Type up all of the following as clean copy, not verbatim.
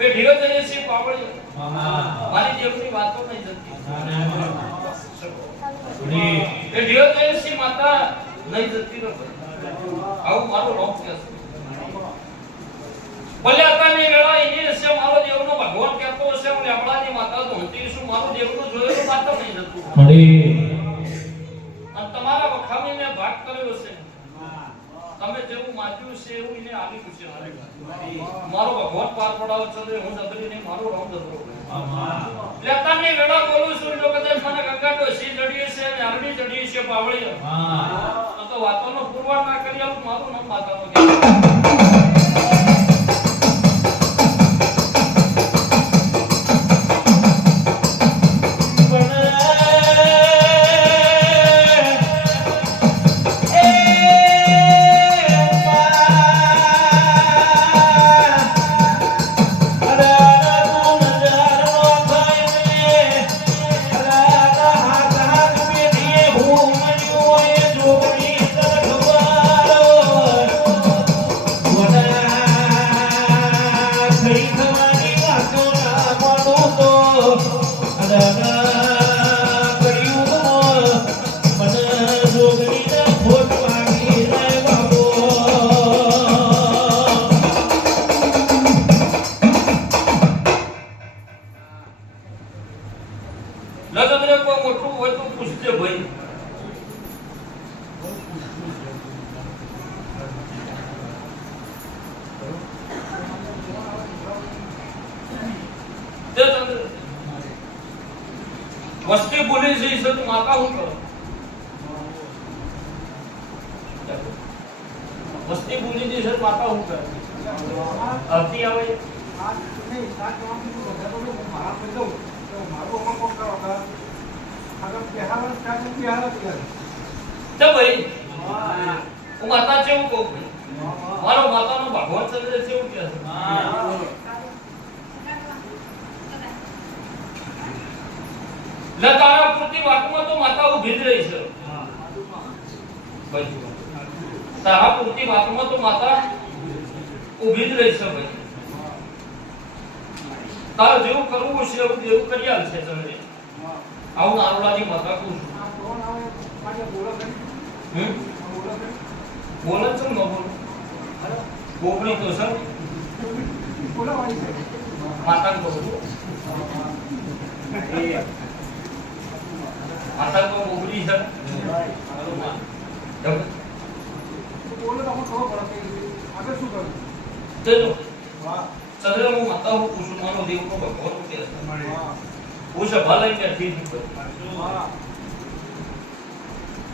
પેઢી ઢીયો જઈએ છે પાવળી મારી દેવની વાતો નહીં જતી એ ઢીયો જઈએ છે માતા નહીં જતી રે આવું મારો રોગ છે ભલે આતાની વેળા એની હશે મારો દેવનો ભગવાન કહેતો હશે હું લેબડાની માતા તો હોતી છું મારો દેવનો જોયેલો માતા નહીં જતું અને તમારા વખામીને ભાગ કર્યો છે તમે જેવું માજ્યું છે એવું એને આવી છે મારો ભગવાન પાર પડાવ છે હું જબરી નહીં મારો રામ જબરો લેતાની વેળા બોલું છું જો કદાચ મને ગંગાટો સી જડીએ છે અને આરડી જડીએ છે પાવળી તો વાતોનો પુરવાર ના કરી આવું મારું નામ માતાનો કે વસ્તી બોલી છે તો માતા હું કરો વસ્તી બોલી છે સર માતા હું કરે અર્થી આવે આ નહીં સાત જવાનું તો મારા પેલો તો મારો અમર કોણ કરો આગળ બેહાવન સ્ટાર્ટ બેહાવન કે તો ભાઈ હું માતા છે હું કહું મારો માતાનો ભગવાન ચંદ્ર છે હું કે લતારા પૂર્તિ વાતમાં તો માતા ઊભી જ રહી છે ભાઈ તારા પૂર્તિ વાતમાં તો માતા ઊભી જ રહી છે ભાઈ તારે જેવું કરવું છે એવું દેવું કરી આલશે ચંદ્રે આવું નારોડાની માતા કહું છું બોલો છો ન બોલો બોબડી તો સર માતા કહું માતા કો બોબડી છે બોલો તો ખબર પડે આગળ શું કરું ચલો વાહ ચંદ્ર હું માતા હું કુસુમાનો દેવ કો ભગવાન કે હું સભા લઈને ઠીક વાહ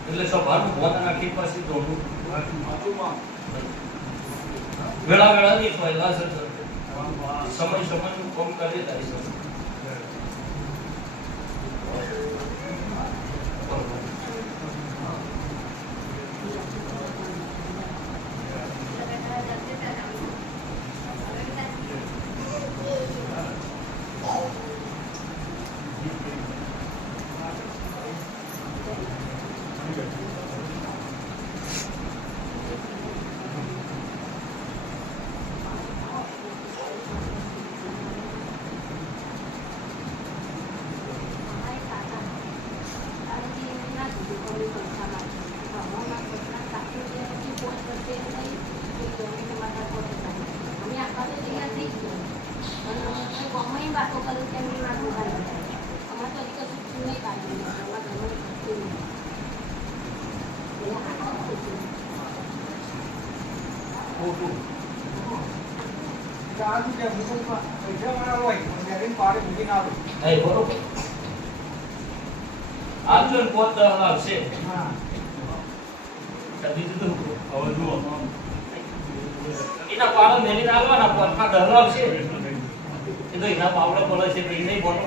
એટલે સભાનું ભોના નાખી પાછી દોડું વેળા વેળાની ફાયદા છે સમય સમયનું કામ કરી જાય છે આર્જુન પોત દહલાવ છે હા બીજું તો હવે જુઓ એના પાડો મેલીને આવવાના પોતમાં દહલાવ છે એ તો એના પાવડો પડે છે તો એ નહીં બોલો